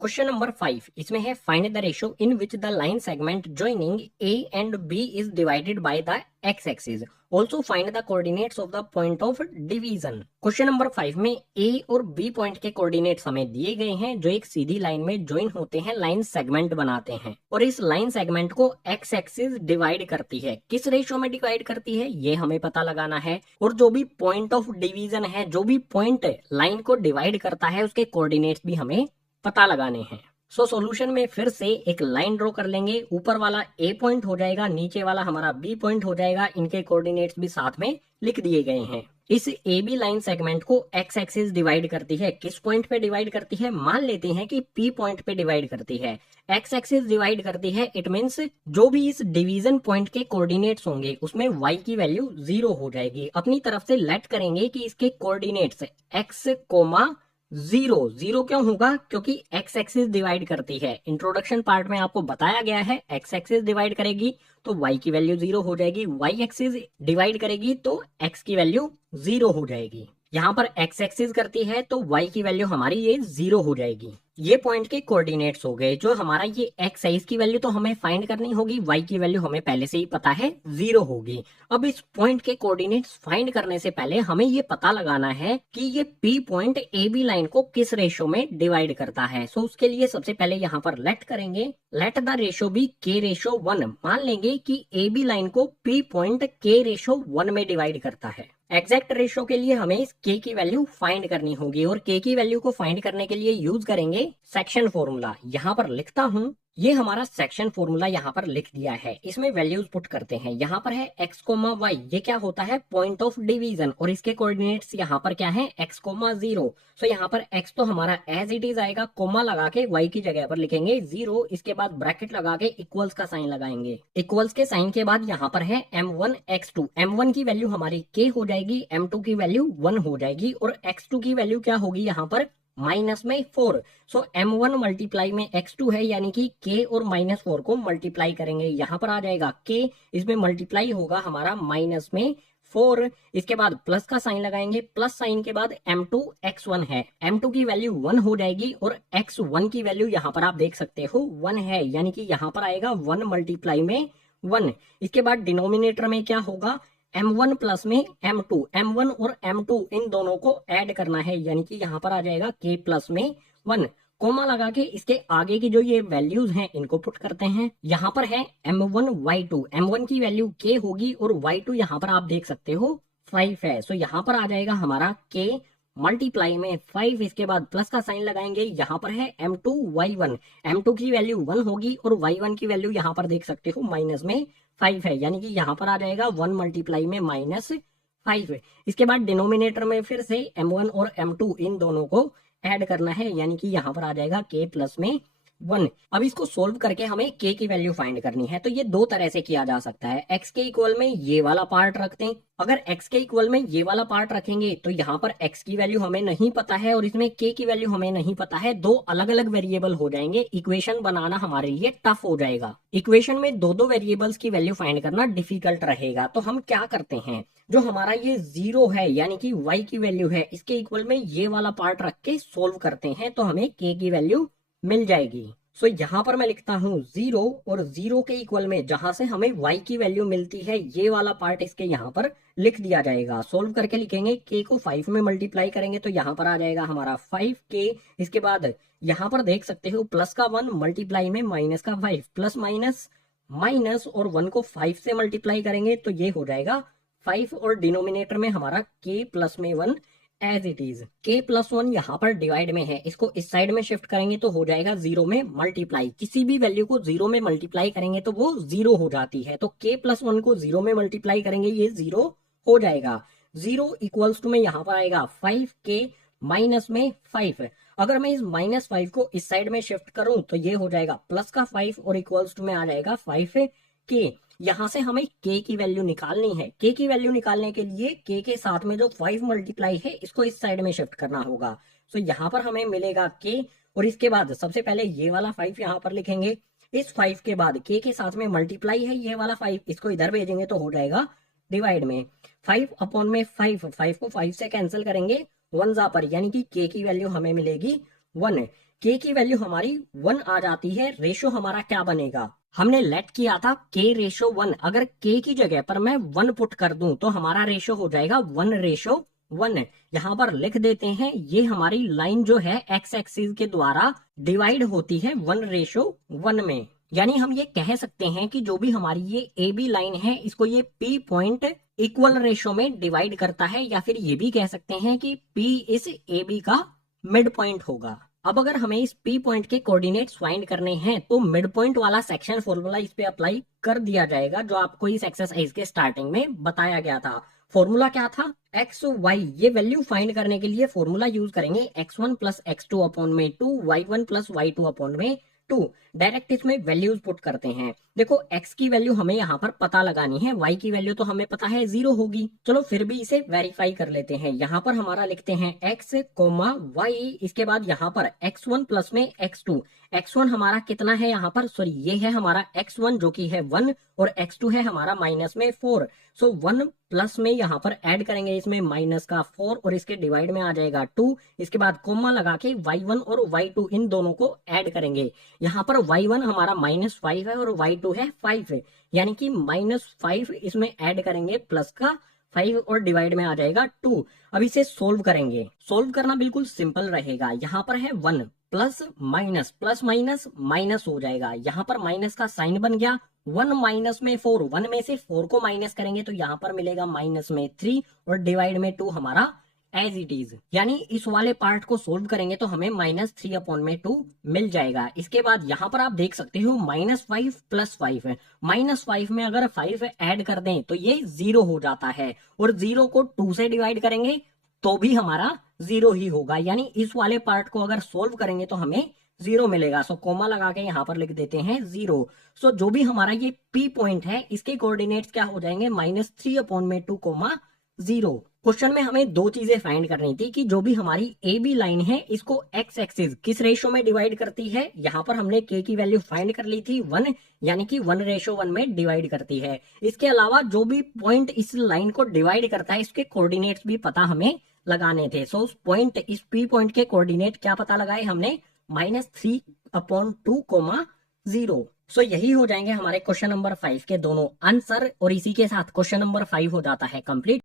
Question number 5 इसमें है find the ratio in which the line segment joining A and B is divided by the X axis. Also find the coordinates of the point of division. Question number 5 में ए और B point के coordinates हमें दिए गए हैं जो एक सीधी line में ज्वाइन होते हैं, लाइन सेगमेंट बनाते हैं और इस लाइन सेगमेंट को एक्स एक्सिस डिवाइड करती है। किस रेशियो में डिवाइड करती है ये हमें पता लगाना है और जो भी पॉइंट ऑफ डिवीजन है, जो भी पॉइंट लाइन को डिवाइड करता है, उसके कोऑर्डिनेट्स भी हमें पता लगाने हैं। सॉल्यूशन में फिर से एक लाइन ड्रॉ कर लेंगे। ऊपर वाला ए पॉइंट हो जाएगा, नीचे वाला हमारा बी पॉइंट हो जाएगा। इनके कोऑर्डिनेट्स भी साथ में लिख दिए गए हैं। इस ए बी लाइन सेगमेंट को एक्स एक्सिस डिवाइड करती है। किस पॉइंट पे डिवाइड करती है? मान लेते हैं कि पी पॉइंट पे डिवाइड करती है। एक्स एक्सिस डिवाइड करती है, इट मीन्स जो भी इस डिवीजन पॉइंट के कोऑर्डिनेट्स होंगे उसमें y की वैल्यू 0 हो जाएगी। अपनी तरफ से लेट करेंगे कि इसके कोऑर्डिनेट्स x, 0 क्यों होगा? क्योंकि एक्स एक्सिस डिवाइड करती है। इंट्रोडक्शन पार्ट में आपको बताया गया है एक्स एक्सिस डिवाइड करेगी तो y की वैल्यू 0 हो जाएगी, y एक्सिस डिवाइड करेगी तो x की वैल्यू 0 हो जाएगी। यहाँ पर x एक्सिस करती है तो y की वैल्यू हमारी ये 0 हो जाएगी। ये पॉइंट के कोऑर्डिनेट्स हो गए। जो हमारा ये x है इसकी वैल्यू तो हमें फाइंड करनी होगी, y की वैल्यू हमें पहले से ही पता है 0 होगी। अब इस पॉइंट के कोऑर्डिनेट्स फाइंड करने से पहले हमें ये पता लगाना है कि ये P पॉइंट AB लाइन को किस रेशियो में डिवाइड करता है। सो उसके लिए सबसे पहले यहाँ पर लेट करेंगे, let the ratio B K/1। मान लेंगे कि AB लाइन को P पॉइंट K/1 में डिवाइड करता है। एग्जैक्ट रेशियो के लिए हमें इस k की वैल्यू फाइंड करनी होगी और k की वैल्यू को फाइंड करने के लिए यूज करेंगे सेक्शन फॉर्मूला। यहाँ पर लिखता हूँ, ये हमारा सेक्शन फॉर्मूला यहाँ पर लिख दिया है। इसमें वैल्यूज पुट करते हैं। यहाँ पर है x, y, ये क्या होता है? Point of division. और इसके कोऑर्डिनेट्स यहाँ पर क्या है? x, 0। सो यहाँ पर x तो हमारा एज इट इज आएगा, कोमा लगा के y की जगह पर लिखेंगे 0। इसके बाद ब्रैकेट लगा के इक्वल्स का साइन लगाएंगे। इक्वल्स के साइन के बाद यहाँ पर है m1 x2। m1 की वैल्यू हमारी k हो जाएगी, m2 की वैल्यू 1 हो जाएगी और x2 की वैल्यू क्या होगी? यहाँ पर माइनस में 4। सो m1 मल्टीप्लाई में x2 है, यानी कि k और -4 को मल्टीप्लाई करेंगे। यहाँ पर आ जाएगा k, इसमें मल्टीप्लाई होगा हमारा माइनस में 4। इसके बाद प्लस का साइन लगाएंगे, प्लस साइन के बाद m2 x1 है, m2 की वैल्यू 1 हो जाएगी और x1 की वैल्यू यहाँ पर आप देख सकते हो 1 है, यानी कि यहाँ पर आएगा 1 मल्टीप्लाई में 1। इसके बाद डिनोमिनेटर में क्या होगा? m1 प्लस में m2, m1 और m2 इन दोनों को ऐड करना है, यानी कि यहाँ पर आ जाएगा k प्लस में 1। कोमा लगा के इसके आगे की जो ये वैल्यूज हैं इनको पुट करते हैं। यहाँ पर है m1 y2, m1 की वैल्यू k होगी और y2 यहाँ पर आप देख सकते हो 5 है। सो यहाँ पर आ जाएगा हमारा k मल्टीप्लाई में 5। इसके बाद प्लस का साइन लगाएंगे। यहाँ पर है m2 y1, m2 की वैल्यू 1 होगी और y1 की वैल्यू यहाँ पर देख सकते हो माइनस में 5 है, यानी कि यहाँ पर आ जाएगा 1 मल्टीप्लाई में -5। इसके बाद डिनोमिनेटर में फिर से m1 और m2 इन दोनों को ऐड करना है, यानी कि यहाँ पर आ जाएगा k प्लस में 1। अब इसको सोल्व करके हमें k की वैल्यू फाइंड करनी है। तो ये दो तरह से किया जा सकता है। x के इक्वल में ये वाला पार्ट रखते हैं। अगर x के इक्वल में ये वाला पार्ट रखेंगे तो यहाँ पर x की वैल्यू हमें नहीं पता है और इसमें k की वैल्यू हमें नहीं पता है। दो अलग अलग वेरिएबल हो जाएंगे, इक्वेशन बनाना हमारे लिए टफ हो जाएगा। इक्वेशन में दो वेरिएबल्स की वैल्यू फाइंड करना डिफिकल्ट रहेगा। तो हम क्या करते हैं, जो हमारा ये 0 है यानी कि y की वैल्यू है, इसके इक्वल में ये वाला पार्ट रख के सोल्व करते हैं तो हमें k की वैल्यू मिल जाएगी। सो यहाँ पर मैं लिखता हूँ 0 और 0 के इक्वल में जहां से हमें y की वैल्यू मिलती है ये वाला पार्ट इसके यहाँ पर लिख दिया जाएगा। सोल्व करके लिखेंगे, k को 5 में मल्टीप्लाई करेंगे तो यहाँ पर आ जाएगा हमारा 5k। इसके बाद यहाँ पर देख सकते हो प्लस का 1 मल्टीप्लाई में माइनस का 5, प्लस माइनस और 1 को 5 से मल्टीप्लाई करेंगे तो ये हो जाएगा 5 और डिनोमिनेटर में हमारा k प्लस में 1 as it is. k plus 1 यहाँ पर डिवाइड में है, इसको इस साइड में शिफ्ट करेंगे तो हो जाएगा 0 में मल्टीप्लाई। किसी भी वैल्यू को 0 में मल्टीप्लाई करेंगे तो वो 0 हो जाती है। तो k प्लस 1 को 0 में मल्टीप्लाई करेंगे, ये 0 हो जाएगा। 0 इक्वल्स टू में यहाँ पर आएगा 5k माइनस में 5। अगर मैं इस -5 को इस साइड में शिफ्ट करूं तो ये हो जाएगा प्लस का 5 और इक्वल्स टू में आ जाएगा 5k। यहाँ से हमें k की वैल्यू निकालनी है। k की वैल्यू निकालने के लिए k के साथ में जो 5 मल्टीप्लाई है इसको इस साइड में शिफ्ट करना होगा। सो यहाँ पर हमें मिलेगा k और इसके बाद सबसे पहले ये वाला 5 यहाँ पर लिखेंगे। इस 5 के बाद k के साथ में मल्टीप्लाई है ये वाला 5, इसको इधर भेजेंगे तो हो जाएगा डिवाइड में 5 अपॉन में 5 को 5 से कैंसिल करेंगे 1 जा पर, यानी कि k की वैल्यू हमें मिलेगी 1। k की वैल्यू हमारी 1 आ जाती है, रेशो हमारा क्या बनेगा, हमने लेट किया था k/1, अगर k की जगह पर मैं 1 पुट कर दूं तो हमारा रेशो हो जाएगा 1/1। यहाँ पर लिख देते हैं, ये हमारी लाइन जो है एक्स एक्सिस के द्वारा डिवाइड होती है 1/1 में। यानी हम ये कह सकते हैं कि जो भी हमारी ये ए बी लाइन है, इसको ये पी पॉइंट इक्वल रेशो में डिवाइड करता है, या फिर ये भी कह सकते हैं कि पी इस ए बी का मिड पॉइंट होगा। अब अगर हमें इस पी पॉइंट के कोऑर्डिनेट्स फाइंड करने हैं तो मिड पॉइंट वाला सेक्शन फॉर्मूला इस पे अप्लाई कर दिया जाएगा, जो आपको इस एक्सरसाइज के स्टार्टिंग में बताया गया था। फॉर्मूला क्या था, एक्स वाई, ये वैल्यू फाइंड करने के लिए फॉर्मूला यूज करेंगे x1 प्लस x2 अपॉन में 2, y1 प्लस y2 अपॉन में 2। डायरेक्ट इसमें वैल्यूज पुट करते हैं। देखो x की वैल्यू हमें यहाँ पर पता लगानी है, y की वैल्यू तो हमें पता है 0 होगी। चलो फिर भी इसे वेरीफाई कर लेते हैं। यहाँ पर हमारा लिखते हैं x, y, इसके बाद यहाँ पर x1 प्लस में x2। x1 हमारा कितना है यहाँ पर, सॉरी ये है हमारा x1 जो कि है 1, और x2 है हमारा माइनस में 4। सो 1 प्लस में यहाँ पर ऐड करेंगे इसमें माइनस का 4, और इसके डिवाइड में आ जाएगा 2। इसके बाद कोमा लगा के y1 और y2 इन दोनों को ऐड करेंगे। यहाँ पर y1 हमारा -5 है और y2 है 5 है, यानी कि -5 इसमें ऐड करेंगे प्लस का 5, और डिवाइड में आ जाएगा 2। अब इसे सोल्व करेंगे। सोल्व करना बिल्कुल सिंपल रहेगा। यहाँ पर है 1 प्लस माइनस माइनस हो जाएगा, यहाँ पर माइनस का साइन बन गया। 1 माइनस में 4, 1 में से 4 को माइनस करेंगे तो यहाँ पर मिलेगा माइनस में 3, और डिवाइड में 2 हमारा एज इट इज। यानी इस वाले पार्ट को सोल्व करेंगे तो हमें -3 अपॉन में 2 मिल जाएगा। इसके बाद यहाँ पर आप देख सकते हो -5 प्लस 5 है, -5 में अगर 5 ऐड कर दें तो ये 0 हो जाता है, और 0 को 2 से डिवाइड करेंगे तो भी हमारा 0 ही होगा। यानी इस वाले पार्ट को अगर सोल्व करेंगे तो हमें 0 मिलेगा। सो कोमा लगा के यहाँ पर लिख देते हैं 0। सो जो भी हमारा ये P पॉइंट है, इसके कोऑर्डिनेट्स क्या हो जाएंगे, -3 अपॉन में 2, 0। क्वेश्चन में हमें दो चीजें फाइंड करनी थी कि जो भी हमारी ए बी लाइन है, इसको एक्स एक्सिस किस रेशो में डिवाइड करती है। यहाँ पर हमने के की वैल्यू फाइंड कर ली थी 1, यानी कि 1/1 में डिवाइड करती है। इसके अलावा जो भी पॉइंट इस लाइन को डिवाइड करता है, इसके कोऑर्डिनेट्स भी पता हमें लगाने थे। सो उस पॉइंट, इस पी पॉइंट के कोऑर्डिनेट क्या पता लगाए हमने, -3 अपॉन 2, 0। सो यही हो जाएंगे हमारे क्वेश्चन नंबर 5 के दोनों आंसर, और इसी के साथ क्वेश्चन नंबर 5 हो जाता है कंप्लीट।